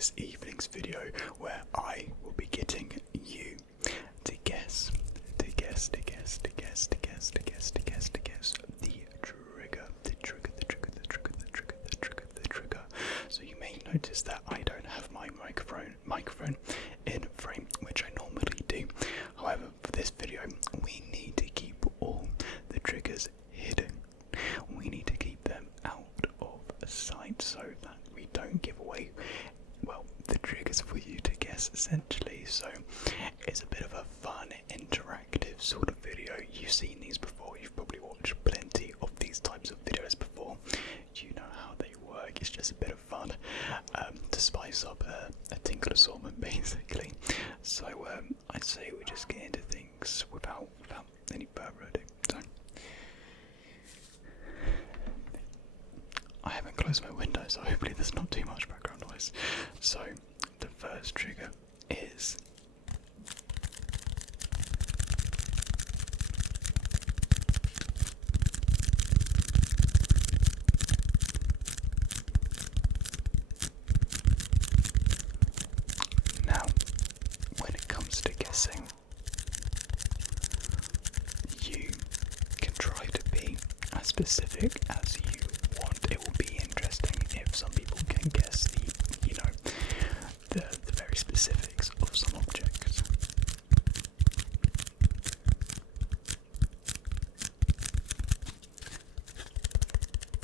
this evening's video where I will be getting you to guess the trigger. So you may notice that I don't have my microphone in frame, which I normally do. However, for this video, we need to keep all the triggers hidden. We need to keep them out of sight so that we don't give away, well, the triggers for you to guess essentially. So it's a bit of a fun, interactive sort of video. You've seen these before, you've probably watched plenty of these types of videos before. You know how they work. It's just a bit of fun to spice up a Tinkle assortment basically. So I'd say we just get into things without any further ado. So I haven't closed my window, so hopefully there's not too much background noise. So the first trigger is now. When it comes to guessing, you can try to be as specific as you want. It will be interesting if some people can guess the very specifics of some objects.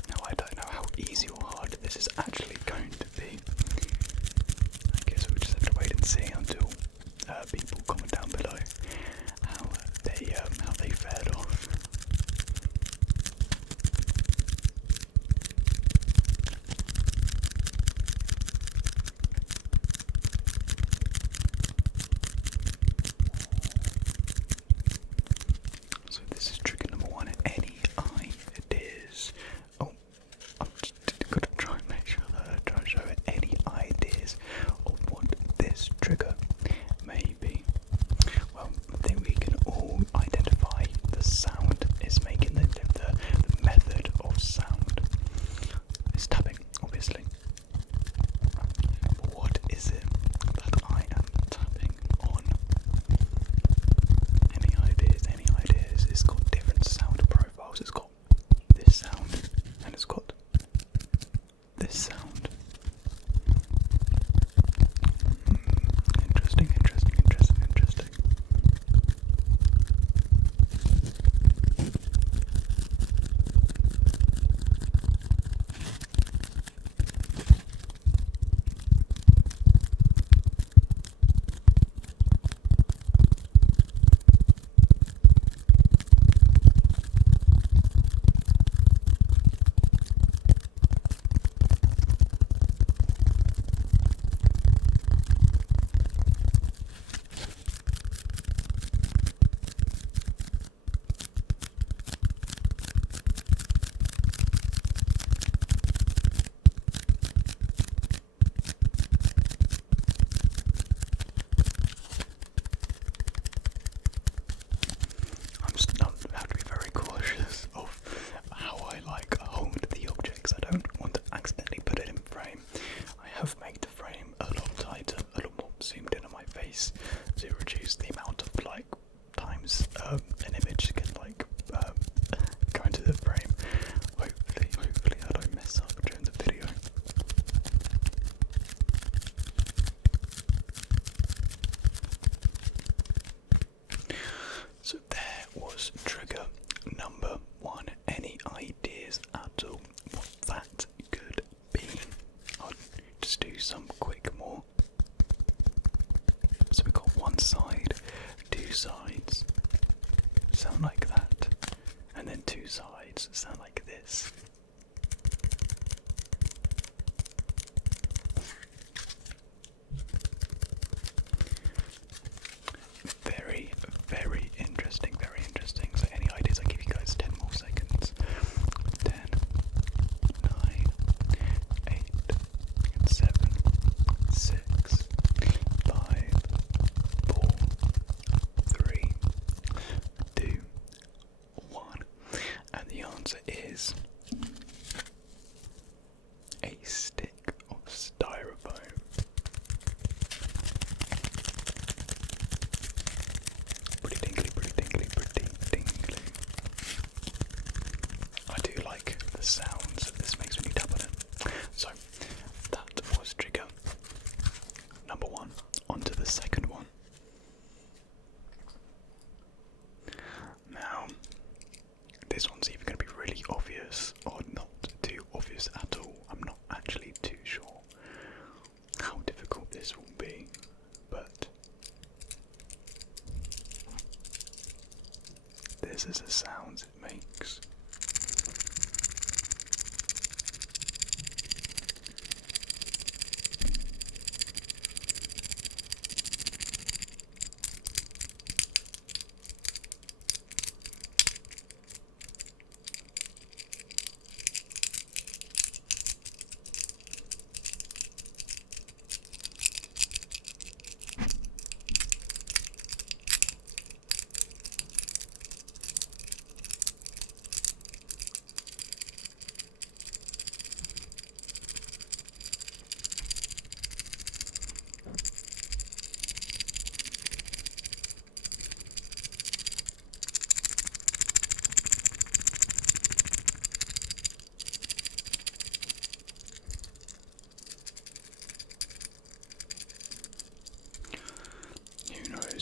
Now I don't know how easy or hard this is actually going to be. I guess we'll just have to wait and see until people comment down below how they fared off. So this is trigger number 1. Any ideas? Oh, I'm just gonna try and make sure that I try and show it. Any ideas of what this trigger may be? Well, I think we can all identify the sound it's making, the method of sound. It's tapping, obviously. But what is it that I am tapping on? Any ideas? Any ideas? It's got different sound profiles. It's got this sound, and it's got this sound. Interesting. I have to be very cautious of how I hold the objects. I don't want to accidentally put it in frame. I have made the frame a lot tighter, a lot more zoomed in on my face to reduce the amount of times an image can go into the frame. Hopefully I don't mess up during the video. So there was trigger number 1. Any ideas at all what that could be? I'll just do some quick more. So we've got one side, two sides, sound like that, and then two sides sound like this. Very interesting. So any ideas? I'll give you guys 10 more seconds. 10, 9, 8, 7, 6, 5, 4, 3, 2, 1. And the answer is a stick of styrofoam. scissor sounds it makes.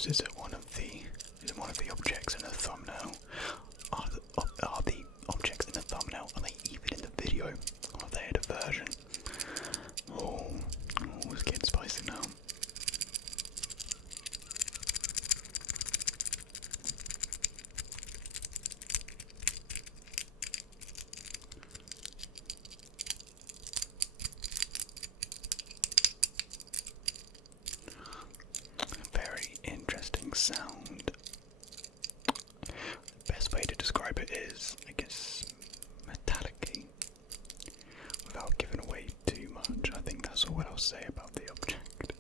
Is it one of the objects in the thumbnail? Are the objects in the thumbnail, are they even in the video? Are they at a version? Oh, it's getting spicy now. Very interesting sound. Best way to describe it is, I guess, metallic-y, without giving away too much. I think that's all I'll say about the object.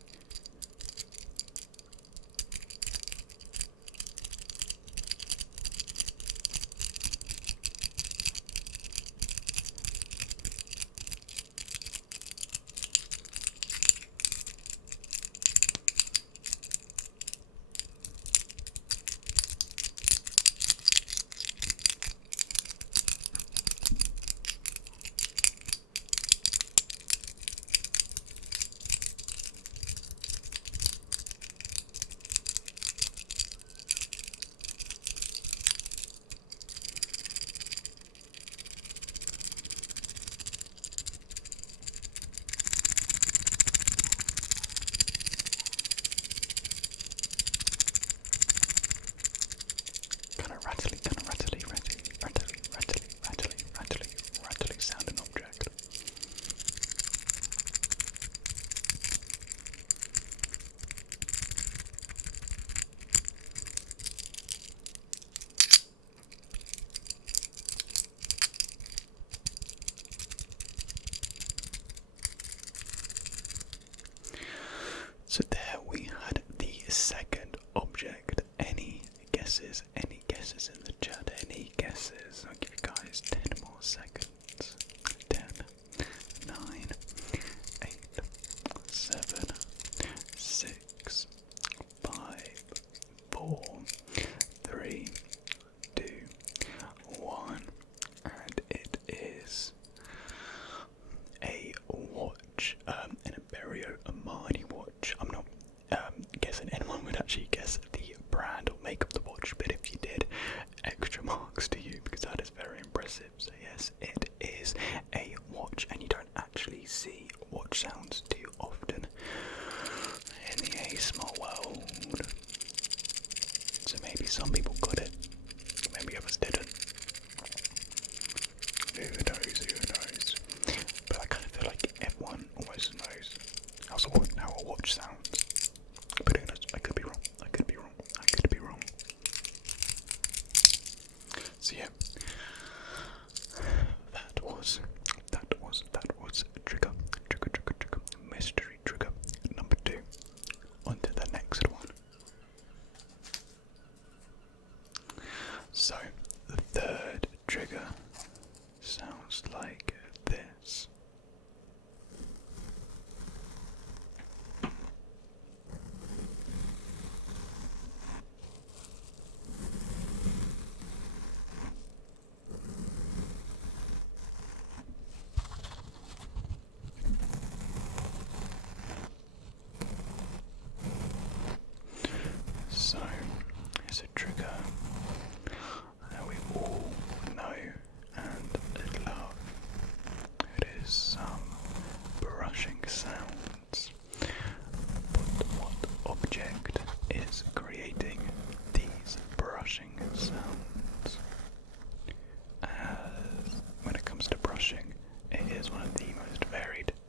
Rattly sounding object. So there we had the second object. Any guesses? Any guesses in the chat? Any guesses? I'll give you guys 10 more seconds. 10, 9, 8, 7, 6, 5, 4, 3, 2, 1, and it is a watch, an Imperio Armani watch. I'm not guessing anyone would actually guess the brand or make of the watch, but if you did, extra marks to you because that is very impressive. So yes, it is a watch, and you don't actually see watch sounds too often in the ASMR world. So maybe some people got it, maybe others didn't. Who knows, who knows. But I kind of feel like everyone almost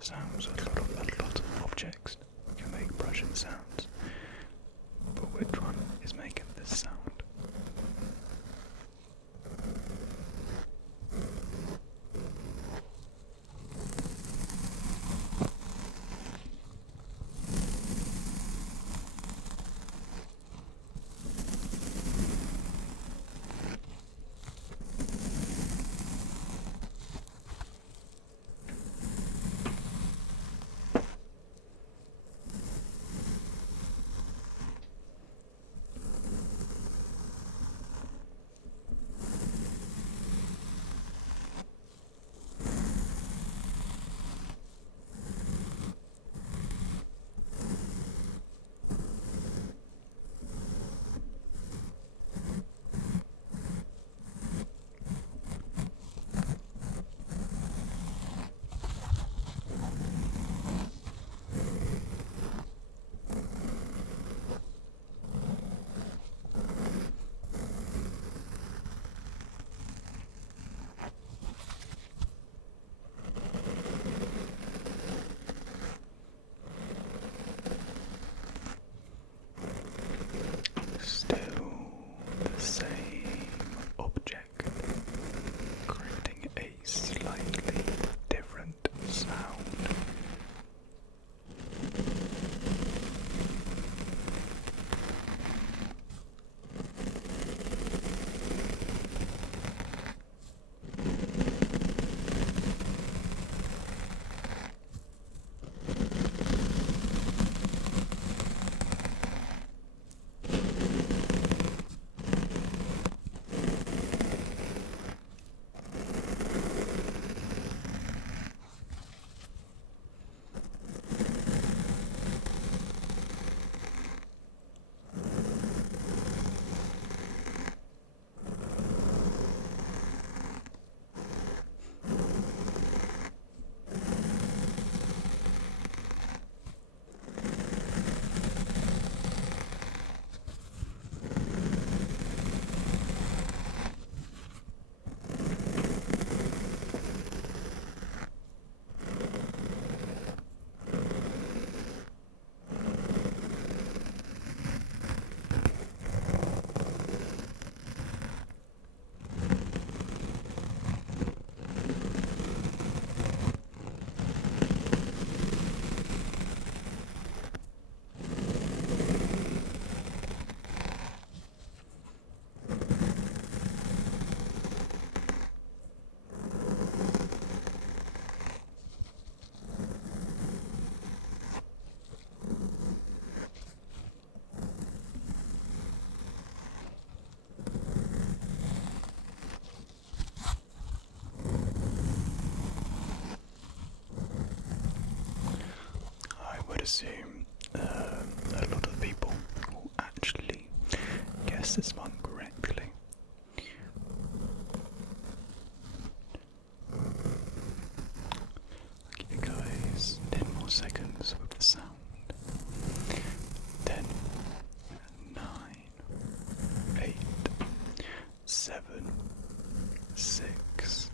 sounds. A lot of objects can make brushing sounds. But which one is making this sound? Still the same object, creating a slightly different sound. Assume a lot of people will actually guess this one correctly. I'll give you guys 10 more seconds with the sound. 10, 9, 8, 7, 6,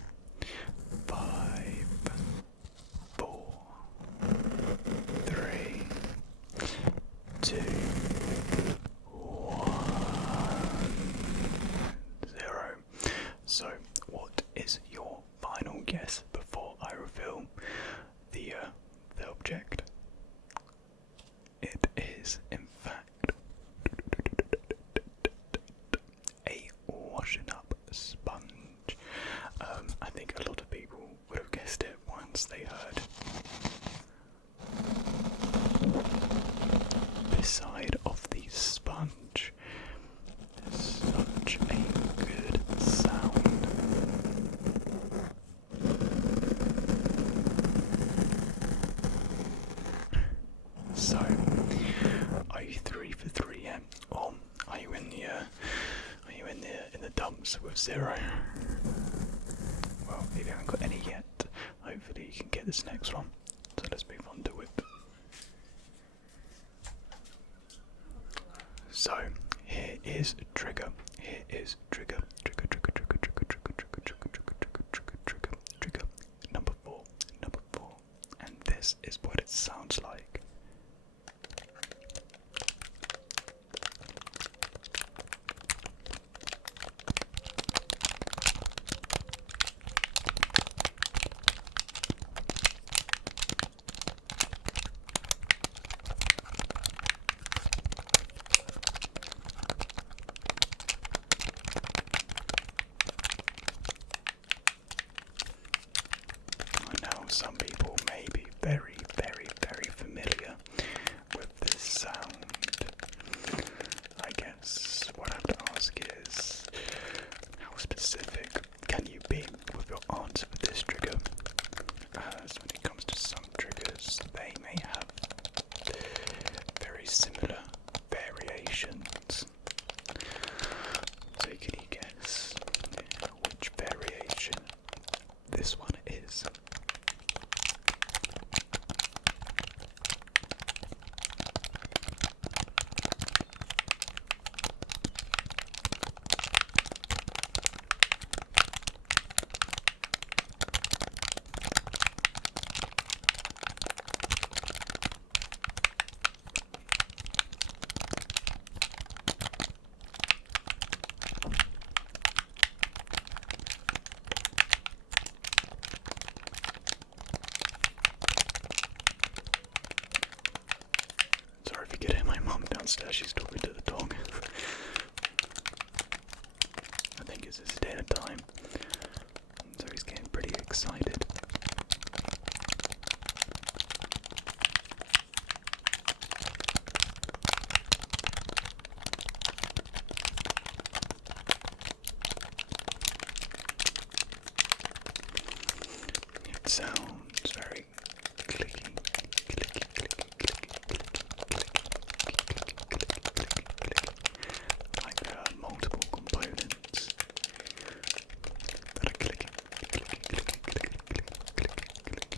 5, 4, 3, 2, 1, 0. So, what is your final guess before I reveal the object? It is, in fact, a washing up sponge. I think a lot of people would have guessed it once they heard this side of the sponge. Such a good sound. So, are you 3 for 3 yet, or are you in the dumps with 0? Well, if you haven't got any yet, hopefully you can get this next one. So let's move on to it. So here is trigger. Here is trigger. Trigger number 4. And this is what it sounds like. I know some people may be very, very, very familiar with this sound. I guess what I have to ask is, how specific can you be with your answer for this trigger? As when it comes to some triggers, they may have very similar variations. So can you guess which variation this one is? Sorry if you get in, my mum downstairs, she's talking to the dog. I think it's his dinner time, so he's getting pretty excited. It sounds very clicky, clicky, clicky, clicky, clicky, like there are multiple components that are clicking, clicking, clicking, clicking, clicking, clicking.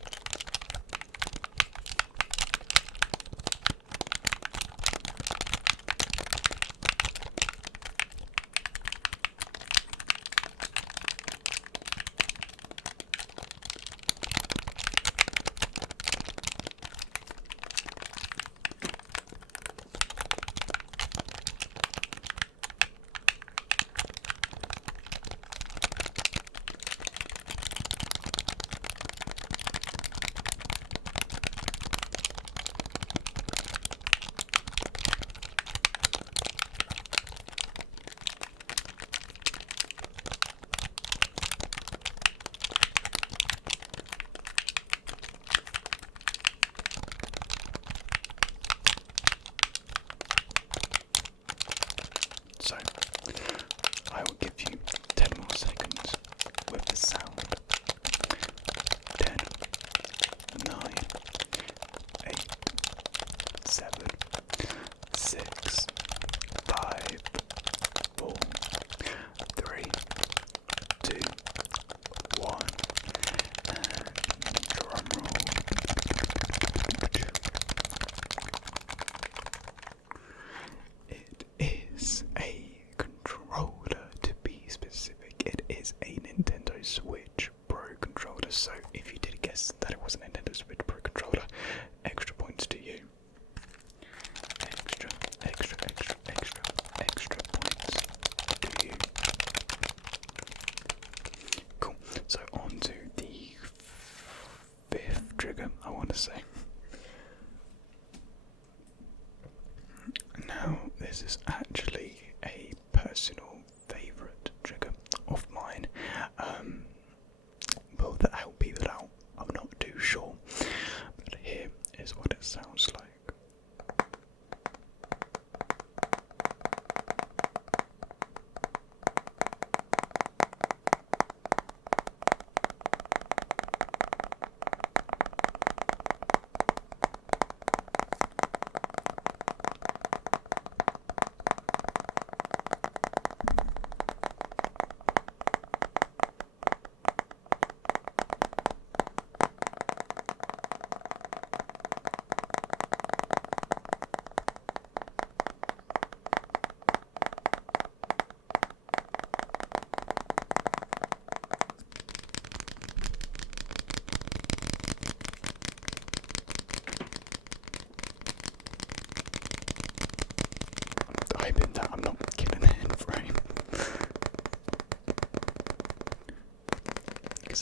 So, I will give you 10 more seconds with the sound. 10, 9, 8, 7, 6, 5, 4, 3, 2, 1, and drum roll. It is a controller, to be specific. It is a Nintendo Switch Pro controller. So if you did guess that it was a Nintendo Switch Pro controller, extra points to you. Extra, extra, extra, extra, extra points to you. Cool. So on to the fifth trigger, I want to say. Now, this is actually a personal favourite trigger of mine. Will that help people out? I'm not too sure. But here is what it sounds like.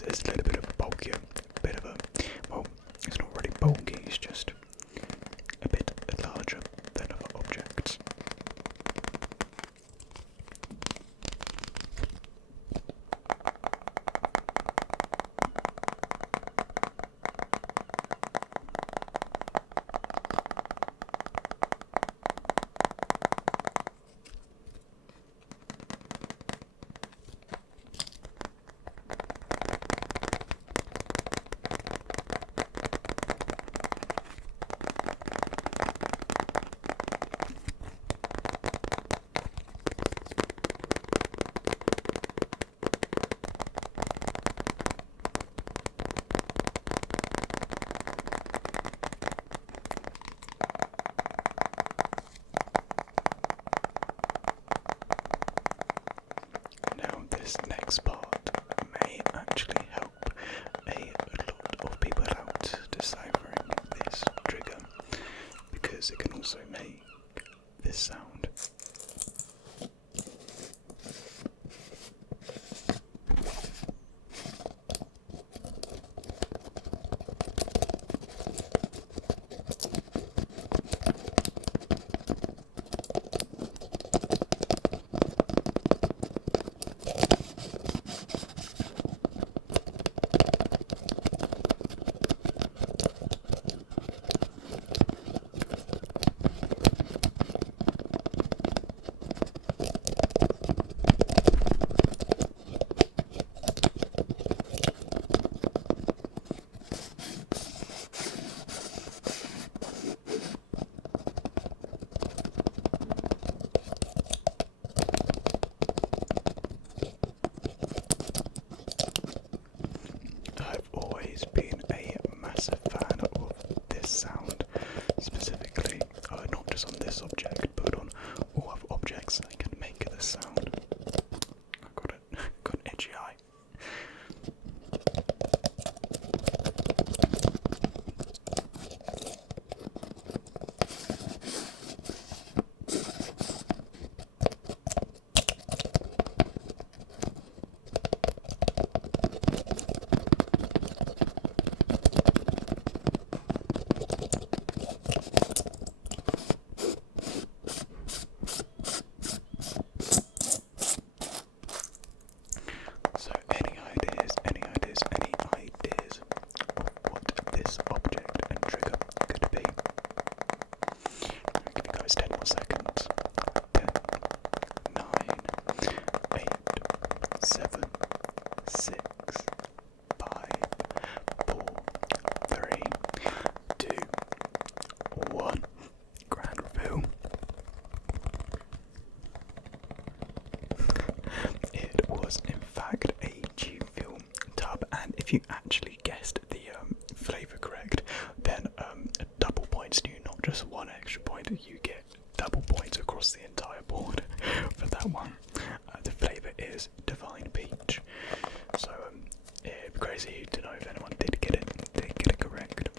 this is a little bit of a bulkier, bit of a, well, it's not really bulky, it's just a bit larger than other objects. Now this next part may actually help a lot of people out deciphering this trigger, because it can also make this sound. Been a massive fan of this sound, specifically, not just on this object, but on all other objects that can make this sound. I got it, got an itchy eye. So any ideas of what this object and trigger could be? I'll give you guys 10 more seconds. 10, 9, 8, 7, 6, 5, 4, 3, 2, 1. Grand reveal. It was in fact a G Fuel tub, and if you actually guessed the flavour correct, then double points to you, not just one extra point. You get double points across the entire board for that one. The flavour is Divine Peach. So it'd be crazy to know if anyone did get it correct.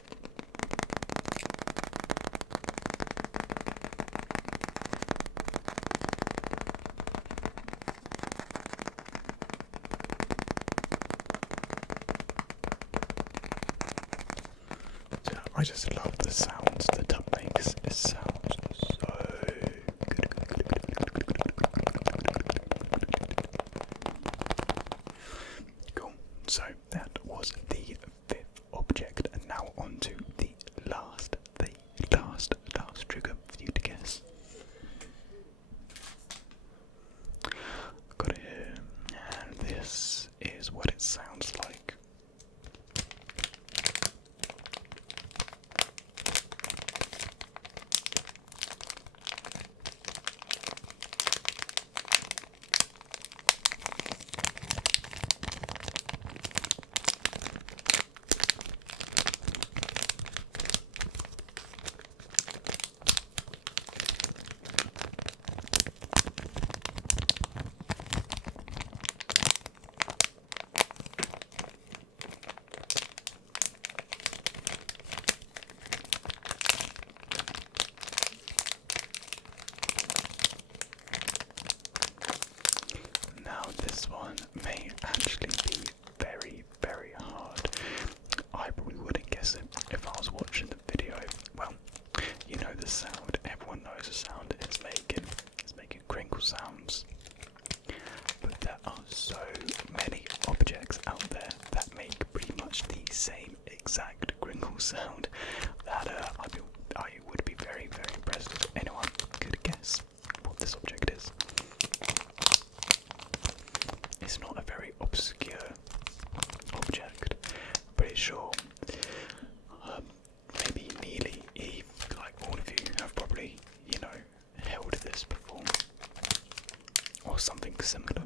I just love the sounds the tub makes. It sounds so good. Cool. So that was the fifth object, and now on to the last trigger for you to guess. Got it here, and this is what it sounds like. something similar